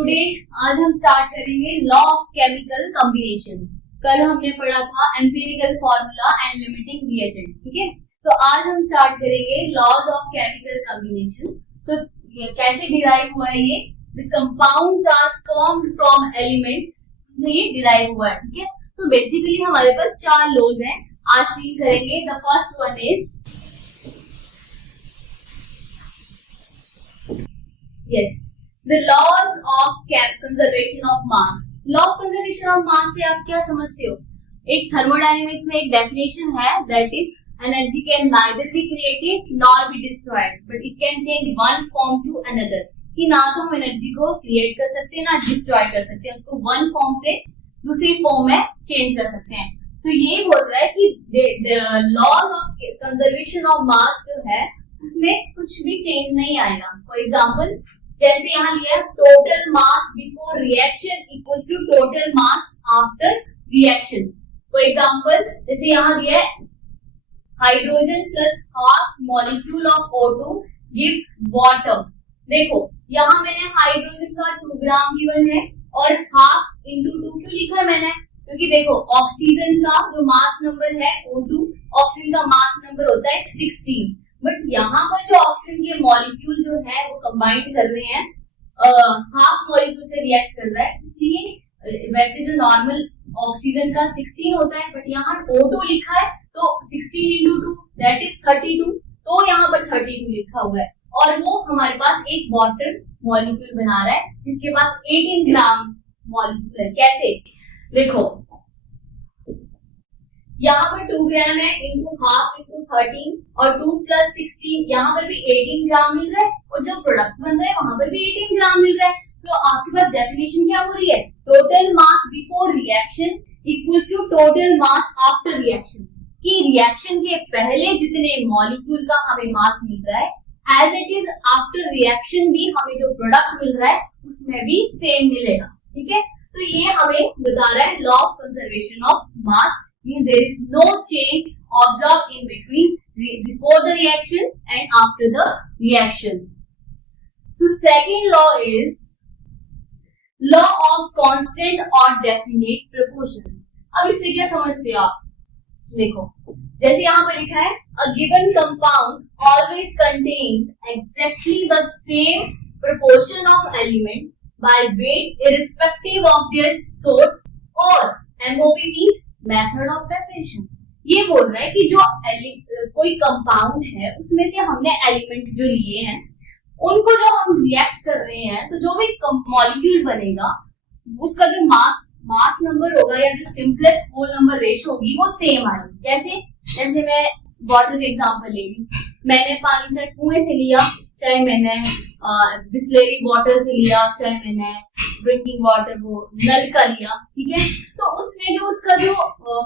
Today आज हम start करेंगे लॉ ऑफ केमिकल कॉम्बिनेशन। कल हमने पढ़ा था empirical formula and limiting reagent, ठीक है। तो आज हम स्टार्ट करेंगे लॉज ऑफ केमिकल कॉम्बिनेशन। तो कैसे डिराइव हुआ है ये? The compounds are formed from elements से ये डिराइव हुआ है, ठीक है। तो बेसिकली हमारे पास चार लॉज हैं, आज फील करेंगे। The first one is the laws of conservation of mass। Law of conservation of मास से आप क्या समझते हो? एक थर्मोडायनेमिक्स में एक डेफिनेशन है, that is energy can neither be created nor be destroyed but it can change one form to another. कि ना तो हम एनर्जी को क्रिएट कर सकते हैं ना डिस्ट्रॉय कर सकते हैं, उसको वन फॉर्म से दूसरी फॉर्म में चेंज कर सकते हैं। तो ये बोल रहा है कि laws of conservation of mass जो है उसमें कुछ भी चेंज नहीं आएगा। फॉर एग्जाम्पल जैसे यहाँ लिया है total mass before reaction equals to total mass after reaction. For example जैसे यहाँ दिया है hydrogen plus half molecule of O2 gives water. देखो यहाँ मैंने हाइड्रोजन का 2 ग्राम गिवन है और हाफ इंटू 2 क्यों लिखा है मैंने? क्योंकि देखो ऑक्सीजन का जो मास नंबर है O2, ऑक्सीजन का मास नंबर होता है 16, बट यहाँ पर जो ऑक्सीजन के मॉलिक्यूल जो है वो कंबाइन कर रहे हैं, हाफ मॉलिक्यूल से रिएक्ट कर रहा है, इसलिए वैसे जो नॉर्मल ऑक्सीजन का 16 होता है बट यहाँ O2 लिखा है तो 16 इंटू 2 दैट इज 32, तो यहाँ पर 32 लिखा हुआ है और वो हमारे पास एक वाटर मॉलिक्यूल बना रहा है जिसके पास 18 ग्राम मॉलिक्यूल है। कैसे? देखो यहाँ पर 2 ग्राम है इंटू हाफ इंटू 13 और 2 प्लस 16, यहाँ पर भी 18 ग्राम मिल रहा है और जो प्रोडक्ट बन रहा है वहां पर भी 18 ग्राम मिल रहा है। तो आपके पास डेफिनेशन क्या हो रही है? Total mass before reaction equals to total mass after reaction. कि रिएक्शन के पहले जितने मॉलिक्यूल का हमें मास मिल रहा है as it is after reaction भी हमें जो प्रोडक्ट मिल रहा है उसमें भी सेम मिलेगा, ठीक है। तो ये हमें बता रहा है law of conservation of mass, means there is no change observed in between before the reaction and after the reaction. So second law is law of constant or definite proportion। अब इससे क्या समझते हो आप? देखो जैसे यहाँ पर लिखा है a given compound always contains exactly the same proportion of element by weight irrespective of their source or MOP means method of preparation. ये बोल रहा है कि जो कोई कंपाउंड है उसमें से हमने एलिमेंट जो लिए हैं उनको जो हम रिएक्ट कर रहे हैं तो जो भी मॉलिक्यूल बनेगा उसका जो मास नंबर होगा या जो सिंपलेस्ट होल नंबर रेशियो होगी वो सेम आएगी। कैसे? जैसे मैं वाटर के एग्जांपल ले रही, मैंने पानी चाहे कुएं से लिया, चाहे मैंने बिस्लेरी वाटर से लिया, चाहे मैंने ड्रिंकिंग वाटर वो नल का लिया, ठीक है। तो उसमें जो उसका जो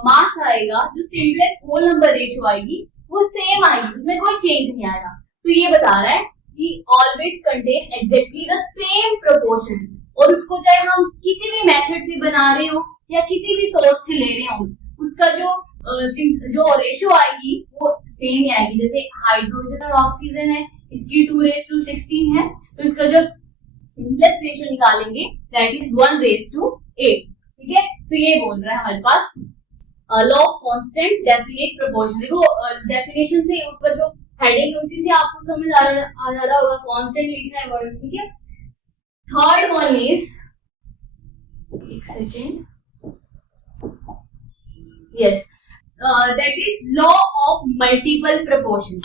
मास आएगा, जो सिंपलेस्ट होल नंबर रेशियो आएगी वो सेम आएगी, उसमें कोई चेंज नहीं आएगा। तो ये बता रहा है कि always contain exactly the same proportion, और उसको चाहे हम किसी भी मेथड से बना रहे हो या किसी भी सोर्स से ले रहे हो उसका जो रेशियो आएगी वो सेम ही आएगी। जैसे हाइड्रोजन और ऑक्सीजन है, इसकी 2:16 है, तो इसका जो सिंपलेस्ट रेशियो निकालेंगे दैट इज 1:8, ठीक है। तो ये बोल रहा है हमारे पास law of constant definite proportion. देखो डेफिनेशन से ऊपर जो हेडिंग है उसी से आपको समझ आ रहा होगा कांस्टेंट लिखना है वर्ड, ठीक है। थर्ड वन इज, एक second, yes, that is law of multiple proportion.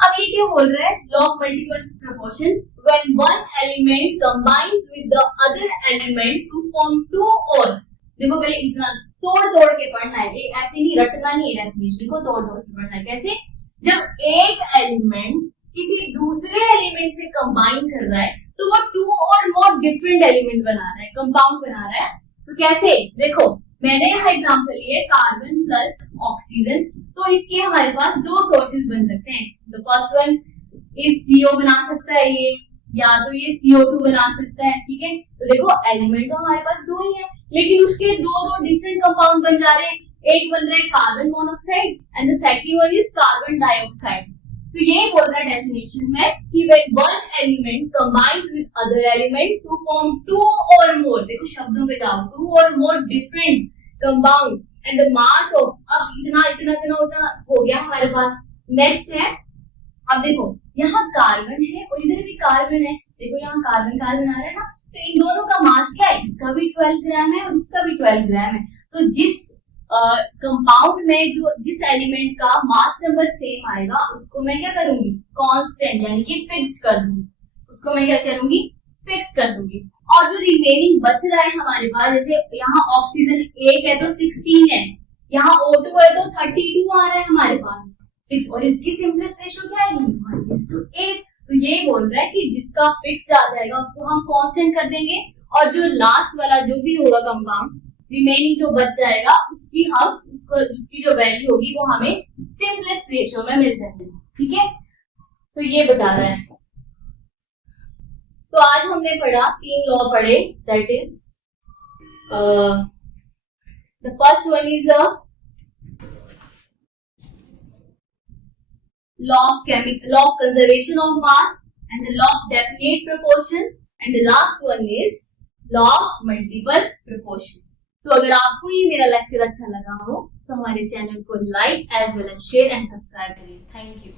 अब ये क्या बोल रहा है? Law of multiple proportion, when one element combines with the other element to form two और, देखो पहले इतना तोड़ के पढ़ना है, ऐसे नहीं रटना नहीं है, डेफिनेशन को तोड़ के पढ़ना है। कैसे? जब एक एलिमेंट किसी दूसरे एलिमेंट से कंबाइन कर रहा है तो वो 2 और मोर डिफरेंट एलिमेंट बना रहा है, कंपाउंड बना रहा है। तो कैसे? देखो मैंने यहाँ एग्जांपल लिए कार्बन प्लस ऑक्सीजन, तो इसके हमारे पास 2 सोर्सेज बन सकते हैं। The first one is CO बना सकता है ये, या तो ये CO2 बना सकता है, ठीक है। तो देखो एलिमेंट तो हमारे पास 2 ही है लेकिन उसके 2 डिफरेंट कंपाउंड बन जा रहे हैं। एक बन रहा है carbon monoxide and the second one is carbon dioxide. तो ये बोल रहा है डेफिनेशन में कि when one element combines with other element to form two or more, देखो शब्दों पे जाओ, two or more different compound and the mass of, अब इतना इतना इतना उतना हो गया हमारे पास। नेक्स्ट है, अब देखो यहाँ कार्बन है और इधर भी कार्बन है, देखो यहाँ कार्बन कार्बन आ रहा है ना, तो इन दोनों का मास क्या है, इसका भी 12 ग्राम है और इसका भी 12 ग्राम है। तो जिस कंपाउंड में जो जिस एलिमेंट का मास नंबर सेम आएगा उसको मैं क्या करूंगी, कांस्टेंट यानी कि फिक्स्ड कर दूंगी, उसको मैं क्या करूंगी, फिक्स कर दूंगी। और जो रिमेनिंग बच रहा है हमारे पास, जैसे यहाँ ऑक्सीजन 1 है तो 16 है, यहाँ O2 है तो 32 आ रहा है हमारे पास 6, और इसकी सिंपलेस्ट रेशियो क्या है, 1:8। तो ये बोल रहा है कि जिसका फिक्स आ जाएगा उसको हम कांस्टेंट कर देंगे, और जो लास्ट वाला जो भी होगा कंपाउंड रिमेनिंग जो बच जाएगा उसकी हम उसकी जो वैल्यू होगी वो हमें सिंपलेस्ट रेशियो में मिल जाएगी। ठीक है, तो ये बता रहा है। तो आज हमने पढ़ा 3 लॉ पढ़े, that is the first one is a law of conservation of mass and the law of definite proportion, and the last one is law of multiple proportion. तो अगर आपको ये मेरा लेक्चर अच्छा लगा हो तो हमारे चैनल को like as well as share and subscribe करिए। Thank you.